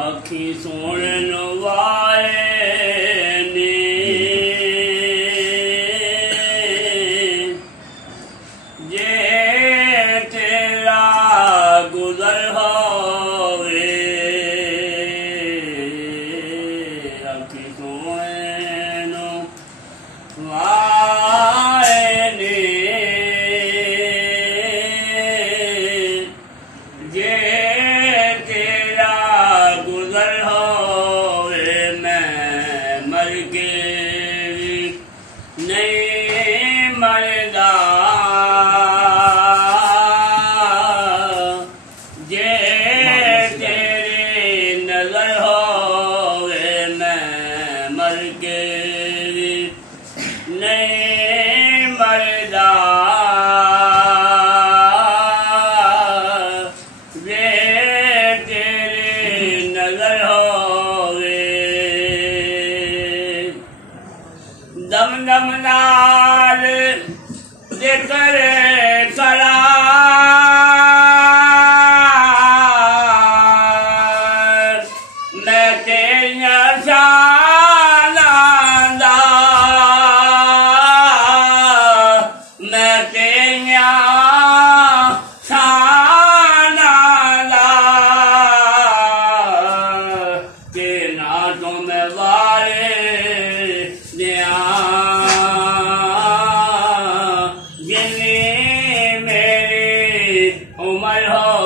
आखी सुनन वाले ने जे तेरा गुजर होवे, आखी सुनन वाले ने जे नहीं मरदा जे तेरी नजर होवे, मैं मर के नहीं मरदा जे तेरी नजर होवे। दम दम नाल जिक्र करा मैं तेरिया शानां दा, मैं तेरिया शानां दा, के ना तो मैं वारे जिन्नी मेरी उम्र हो